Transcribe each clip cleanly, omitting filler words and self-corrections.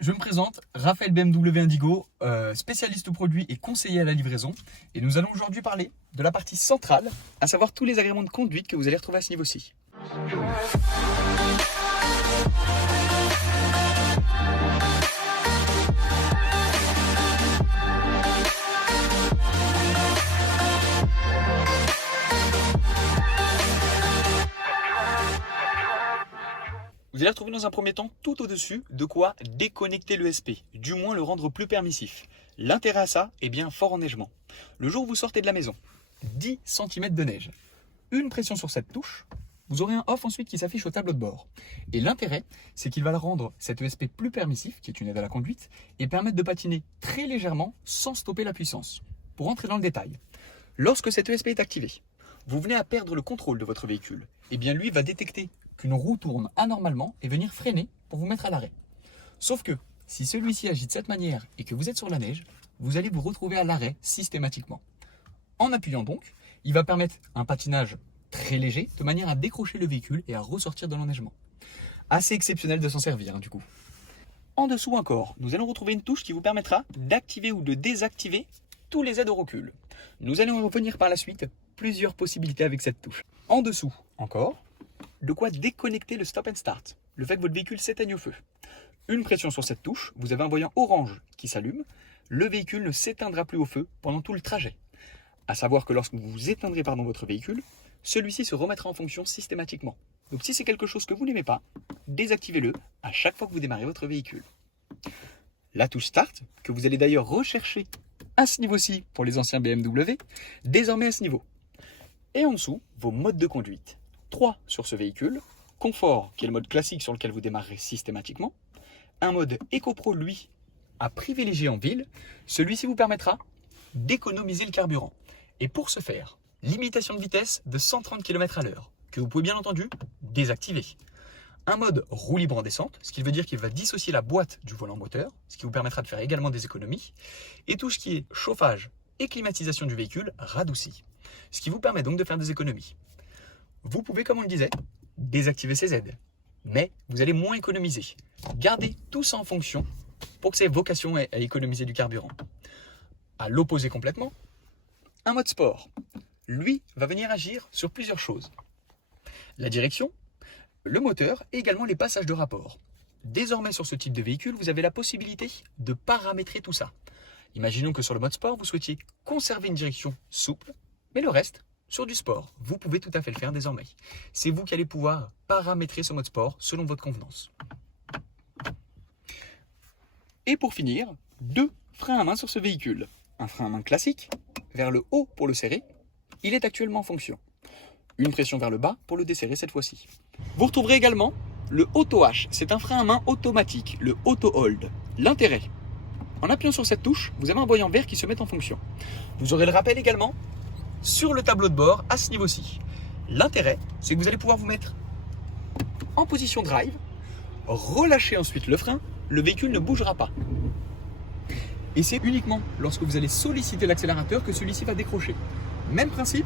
Je me présente, Raphaël BMW Indigo, spécialiste produit et conseiller à la livraison. Et nous allons aujourd'hui parler de la partie centrale, à savoir tous les agréments de conduite que vous allez retrouver à ce niveau-ci. Vous allez retrouver dans un premier temps tout au-dessus de quoi déconnecter l'ESP, du moins le rendre plus permissif. L'intérêt à ça est bien fort enneigement. Le jour où vous sortez de la maison, 10 cm de neige, une pression sur cette touche, vous aurez un off ensuite qui s'affiche au tableau de bord. Et l'intérêt, c'est qu'il va le rendre cet ESP plus permissif, qui est une aide à la conduite, et permettre de patiner très légèrement sans stopper la puissance. Pour entrer dans le détail, lorsque cet ESP est activé, vous venez à perdre le contrôle de votre véhicule. Et bien lui va détecter qu'une roue tourne anormalement et venir freiner pour vous mettre à l'arrêt. Sauf que si celui-ci agit de cette manière et que vous êtes sur la neige, vous allez vous retrouver à l'arrêt systématiquement. En appuyant donc, il va permettre un patinage très léger de manière à décrocher le véhicule et à ressortir de l'enneigement. Assez exceptionnel de s'en servir du coup. En dessous encore, nous allons retrouver une touche qui vous permettra d'activer ou de désactiver tous les aides au recul. Nous allons revenir par la suite plusieurs possibilités avec cette touche. En dessous encore, de quoi déconnecter le stop and start, le fait que votre véhicule s'éteigne au feu. Une pression sur cette touche, vous avez un voyant orange qui s'allume, le véhicule ne s'éteindra plus au feu pendant tout le trajet. A savoir que lorsque vous éteindrez votre véhicule, celui-ci se remettra en fonction systématiquement. Donc si c'est quelque chose que vous n'aimez pas, désactivez-le à chaque fois que vous démarrez votre véhicule. La touche Start, que vous allez d'ailleurs rechercher à ce niveau-ci pour les anciens BMW, désormais à ce niveau. Et en dessous, vos modes de conduite. 3 sur ce véhicule, confort qui est le mode classique sur lequel vous démarrerez systématiquement, un mode EcoPro lui à privilégier en ville, celui-ci vous permettra d'économiser le carburant. Et pour ce faire, limitation de vitesse de 130 km/h, que vous pouvez bien entendu désactiver. Un mode roue libre en descente, ce qui veut dire qu'il va dissocier la boîte du volant moteur, ce qui vous permettra de faire également des économies, et tout ce qui est chauffage et climatisation du véhicule radouci, ce qui vous permet donc de faire des économies. Vous pouvez, comme on le disait, désactiver ces aides, mais vous allez moins économiser. Gardez tout ça en fonction pour que ça ait vocation à économiser du carburant. À l'opposé complètement, un mode sport, lui, va venir agir sur plusieurs choses. La direction, le moteur et également les passages de rapport. Désormais, sur ce type de véhicule, vous avez la possibilité de paramétrer tout ça. Imaginons que sur le mode sport, vous souhaitiez conserver une direction souple, mais le reste, sur du sport, vous pouvez tout à fait le faire désormais. C'est vous qui allez pouvoir paramétrer ce mode sport selon votre convenance. Et pour finir, 2 freins à main sur ce véhicule. Un frein à main classique, vers le haut pour le serrer. Il est actuellement en fonction. Une pression vers le bas pour le desserrer cette fois-ci. Vous retrouverez également le Auto H. C'est un frein à main automatique, le Auto Hold. L'intérêt, en appuyant sur cette touche, vous avez un voyant vert qui se met en fonction. Vous aurez le rappel également sur le tableau de bord à ce niveau-ci. L'intérêt, c'est que vous allez pouvoir vous mettre en position drive, relâcher ensuite le frein, le véhicule ne bougera pas. Et c'est uniquement lorsque vous allez solliciter l'accélérateur que celui-ci va décrocher. Même principe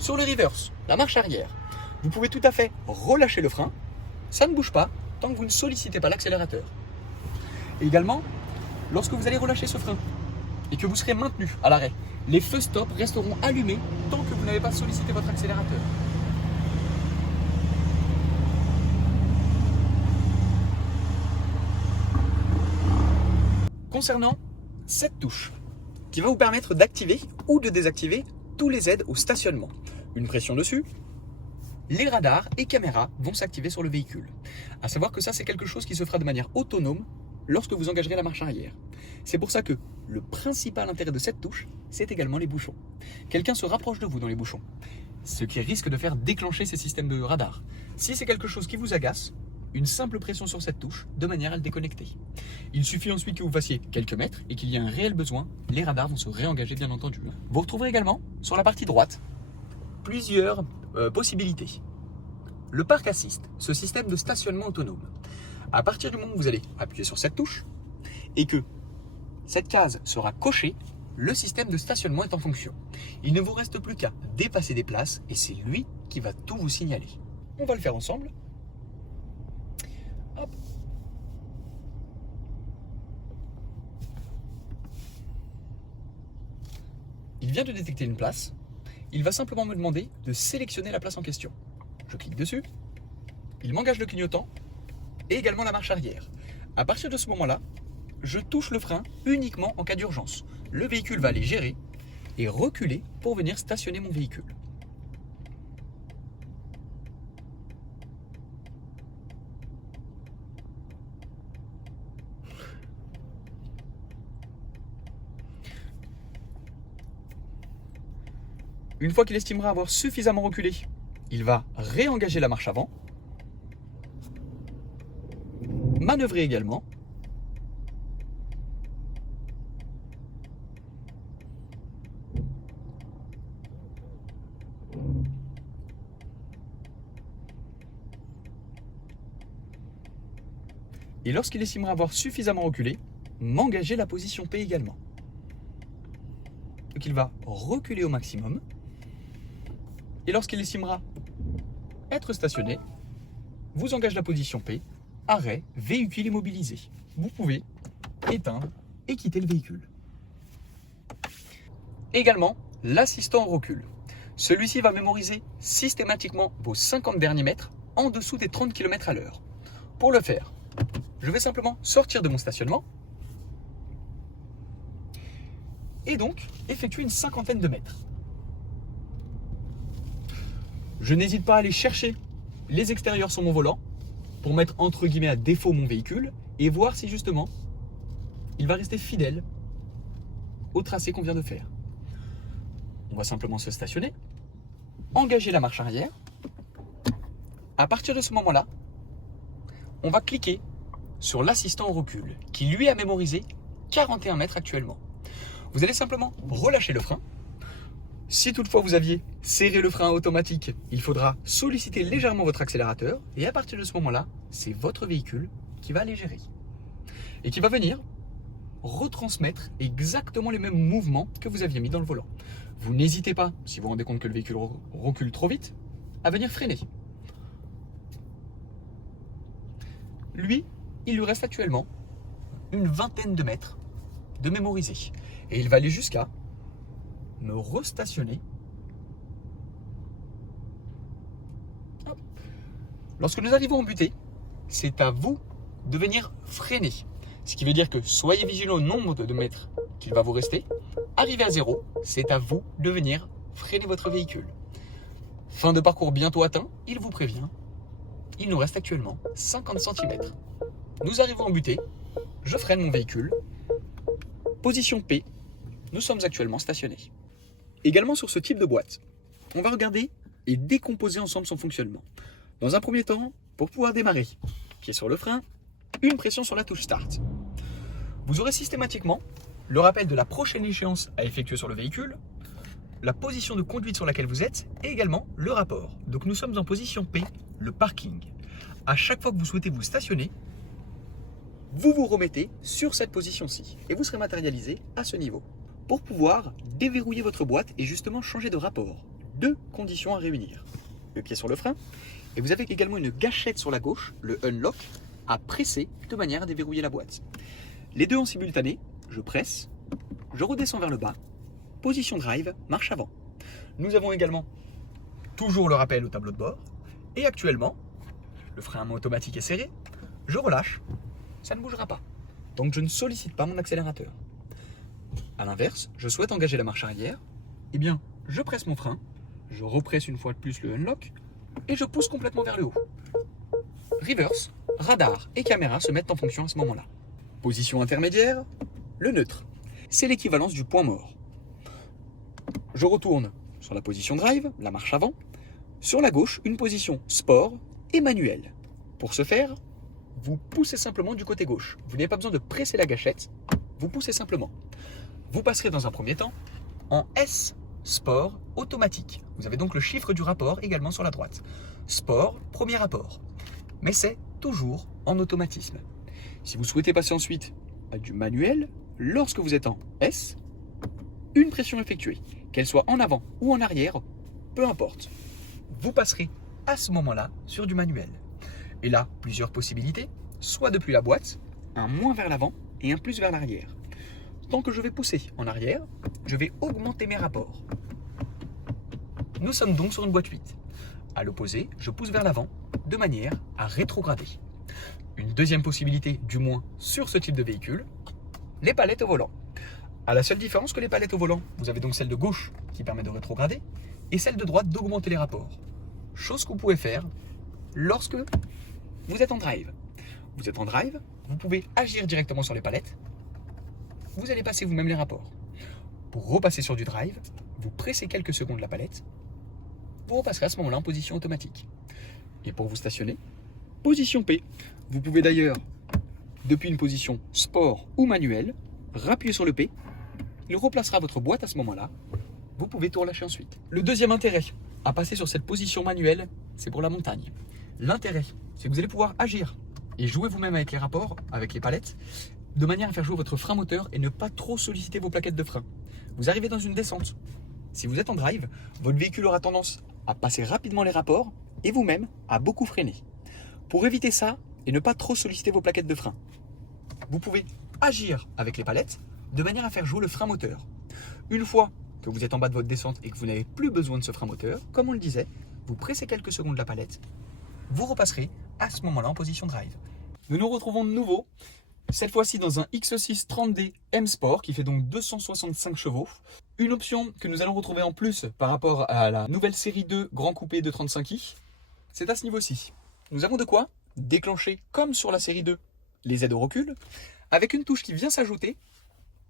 sur le reverse, la marche arrière. Vous pouvez tout à fait relâcher le frein, ça ne bouge pas tant que vous ne sollicitez pas l'accélérateur. Et également, lorsque vous allez relâcher ce frein et que vous serez maintenu à l'arrêt, les feux stop resteront allumés tant que vous n'avez pas sollicité votre accélérateur. Concernant cette touche, qui va vous permettre d'activer ou de désactiver tous les aides au stationnement. Une pression dessus, les radars et caméras vont s'activer sur le véhicule. À savoir que ça, c'est quelque chose qui se fera de manière autonome lorsque vous engagerez la marche arrière. C'est pour ça que le principal intérêt de cette touche, c'est également les bouchons. Quelqu'un se rapproche de vous dans les bouchons, ce qui risque de faire déclencher ces systèmes de radar. Si c'est quelque chose qui vous agace, une simple pression sur cette touche de manière à le déconnecter. Il suffit ensuite que vous fassiez quelques mètres et qu'il y ait un réel besoin, les radars vont se réengager bien entendu. Vous retrouverez également sur la partie droite plusieurs possibilités. Le Park Assist, ce système de stationnement autonome. À partir du moment où vous allez appuyer sur cette touche et que cette case sera cochée, le système de stationnement est en fonction. Il ne vous reste plus qu'à dépasser des places et c'est lui qui va tout vous signaler. On va le faire ensemble. Hop. il vient de détecter une place. Il va simplement me demander de sélectionner la place en question. Je clique dessus. Il m'engage le clignotant et également la marche arrière. À partir de ce moment-là, je touche le frein uniquement en cas d'urgence. Le véhicule va aller gérer et reculer pour venir stationner mon véhicule. Une fois qu'il estimera avoir suffisamment reculé, il va réengager la marche avant, manœuvrer également, et lorsqu'il estimera avoir suffisamment reculé, m'engager la position P également. Donc il va reculer au maximum, et lorsqu'il estimera être stationné, vous engage la position P, arrêt, véhicule immobilisé. Vous pouvez éteindre et quitter le véhicule. Également, l'assistant au recul. Celui-ci va mémoriser systématiquement vos 50 derniers mètres en dessous des 30 km/h. Pour le faire, je vais simplement sortir de mon stationnement et donc effectuer une cinquantaine de mètres. Je n'hésite pas à aller chercher les extérieurs sur mon volant pour mettre entre guillemets à défaut mon véhicule et voir si justement il va rester fidèle au tracé qu'on vient de faire. On va simplement se stationner, engager la marche arrière. À partir de ce moment-là, on va cliquer sur l'assistant au recul qui lui a mémorisé 41 mètres actuellement. Vous allez simplement relâcher le frein. Si toutefois vous aviez serré le frein automatique, il faudra solliciter légèrement votre accélérateur et à partir de ce moment-là, c'est votre véhicule qui va aller gérer et qui va venir retransmettre exactement les mêmes mouvements que vous aviez mis dans le volant. Vous n'hésitez pas, si vous vous rendez compte que le véhicule recule trop vite, à venir freiner. Lui, il lui reste actuellement une vingtaine de mètres de mémorisé et il va aller jusqu'à me restationner. Hop. Lorsque nous arrivons en butée, c'est à vous de venir freiner. Ce qui veut dire que soyez vigilant au nombre de mètres qu'il va vous rester. Arrivé à 0, c'est à vous de venir freiner votre véhicule. Fin de parcours bientôt atteint, il vous prévient. Il nous reste actuellement 50 cm. Nous arrivons en butée, je freine mon véhicule. Position P, nous sommes actuellement stationnés. Également sur ce type de boîte, on va regarder et décomposer ensemble son fonctionnement. Dans un premier temps, pour pouvoir démarrer, pied sur le frein, une pression sur la touche Start. Vous aurez systématiquement le rappel de la prochaine échéance à effectuer sur le véhicule, la position de conduite sur laquelle vous êtes et également le rapport. Donc nous sommes en position P, le parking. À chaque fois que vous souhaitez vous stationner, vous vous remettez sur cette position-ci et vous serez matérialisé à ce niveau. Pour pouvoir déverrouiller votre boîte et justement changer de rapport, deux conditions à réunir. Le pied sur le frein et vous avez également une gâchette sur la gauche, le unlock, à presser de manière à déverrouiller la boîte. Les deux en simultané, je presse, je redescends vers le bas, position drive, marche avant. Nous avons également toujours le rappel au tableau de bord et actuellement, le frein à main automatique est serré, je relâche, ça ne bougera pas. Donc je ne sollicite pas mon accélérateur. A l'inverse, je souhaite engager la marche arrière, eh bien je presse mon frein, je represse une fois de plus le unlock et je pousse complètement vers le haut. Reverse, radar et caméra se mettent en fonction à ce moment-là. Position intermédiaire, le neutre. C'est l'équivalence du point mort. Je retourne sur la position drive, la marche avant. Sur la gauche, une position sport et manuel. Pour ce faire, vous poussez simplement du côté gauche. Vous n'avez pas besoin de presser la gâchette, vous poussez simplement. Vous passerez dans un premier temps en S, sport, automatique. Vous avez donc le chiffre du rapport également sur la droite. Sport, premier rapport. Mais c'est toujours en automatisme. Si vous souhaitez passer ensuite à du manuel, lorsque vous êtes en S, une pression effectuée, qu'elle soit en avant ou en arrière, peu importe. Vous passerez à ce moment-là sur du manuel. Et là, plusieurs possibilités, soit depuis la boîte, un moins vers l'avant et un plus vers l'arrière. tant que je vais pousser en arrière, je vais augmenter mes rapports. Nous sommes donc sur une boîte 8. À l'opposé, je pousse vers l'avant de manière à rétrograder. Une deuxième possibilité, du moins sur ce type de véhicule, les palettes au volant. À la seule différence que les palettes au volant, vous avez donc celle de gauche qui permet de rétrograder et celle de droite d'augmenter les rapports. Chose que vous pouvez faire lorsque vous êtes en drive. Vous êtes en drive, vous pouvez agir directement sur les palettes, vous allez passer vous-même les rapports. Pour repasser sur du drive, vous pressez quelques secondes la palette, vous repasserez à ce moment-là en position automatique. Et pour vous stationner, position P. Vous pouvez d'ailleurs, depuis une position sport ou manuel, rappuyer sur le P, il replacera votre boîte à ce moment-là, vous pouvez tout relâcher ensuite. Le deuxième intérêt à passer sur cette position manuelle, c'est pour la montagne. L'intérêt, c'est que vous allez pouvoir agir et jouer vous-même avec les rapports, avec les palettes, de manière à faire jouer votre frein moteur et ne pas trop solliciter vos plaquettes de frein. Vous arrivez dans une descente. Si vous êtes en drive, votre véhicule aura tendance à passer rapidement les rapports et vous-même à beaucoup freiner. Pour éviter ça et ne pas trop solliciter vos plaquettes de frein, vous pouvez agir avec les palettes de manière à faire jouer le frein moteur. Une fois que vous êtes en bas de votre descente et que vous n'avez plus besoin de ce frein moteur, comme on le disait, vous pressez quelques secondes la palette, vous repasserez à ce moment-là en position drive. Nous nous retrouvons de nouveau, cette fois-ci dans un X6 30D M Sport qui fait donc 265 chevaux. Une option que nous allons retrouver en plus par rapport à la nouvelle série 2 Grand Coupé de 35i, c'est à ce niveau-ci. Nous avons de quoi déclencher, comme sur la série 2, les aides au recul, avec une touche qui vient s'ajouter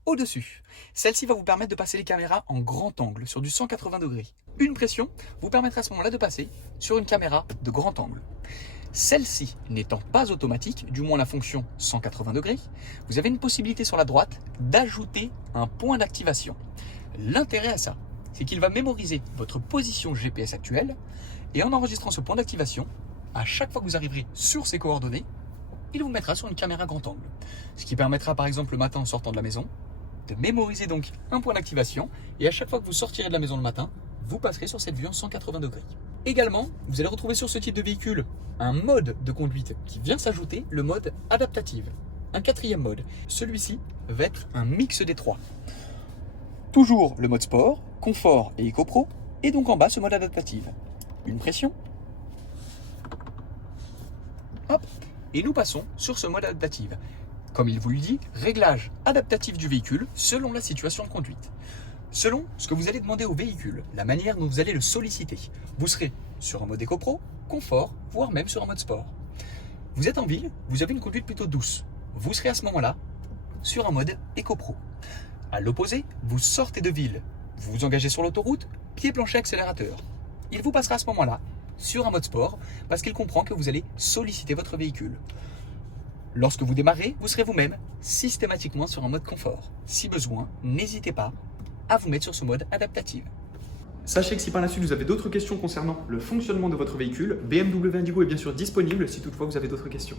au-dessus. Celle-ci va vous permettre de passer les caméras en grand angle, sur du 180 degrés. Une pression vous permettra à ce moment-là de passer sur une caméra de grand angle. Celle-ci n'étant pas automatique, du moins la fonction 180 degrés, vous avez une possibilité sur la droite d'ajouter un point d'activation. L'intérêt à ça, c'est qu'il va mémoriser votre position GPS actuelle et en enregistrant ce point d'activation, à chaque fois que vous arriverez sur ces coordonnées, il vous mettra sur une caméra grand angle. Ce qui permettra par exemple le matin en sortant de la maison, de mémoriser donc un point d'activation et à chaque fois que vous sortirez de la maison le matin, vous passerez sur cette vue en 180 degrés. Également, vous allez retrouver sur ce type de véhicule un mode de conduite qui vient s'ajouter, le mode adaptative. Un quatrième mode. Celui-ci va être un mix des trois. Toujours le mode sport, confort et éco-pro, et donc en bas ce mode adaptative. Une pression. Hop. Et nous passons sur ce mode adaptative. Comme il vous le dit, réglage adaptatif du véhicule selon la situation de conduite. Selon ce que vous allez demander au véhicule, la manière dont vous allez le solliciter, vous serez sur un mode éco-pro, confort, voire même sur un mode sport. Vous êtes en ville, vous avez une conduite plutôt douce. Vous serez à ce moment-là sur un mode éco-pro. À l'opposé, vous sortez de ville, vous vous engagez sur l'autoroute, pied plancher accélérateur. Il vous passera à ce moment-là sur un mode sport parce qu'il comprend que vous allez solliciter votre véhicule. Lorsque vous démarrez, vous serez vous-même systématiquement sur un mode confort. Si besoin, n'hésitez pas à vous mettre sur ce mode adaptatif. Sachez que si par la suite vous avez d'autres questions concernant le fonctionnement de votre véhicule, BMW Indigo est bien sûr disponible si toutefois vous avez d'autres questions.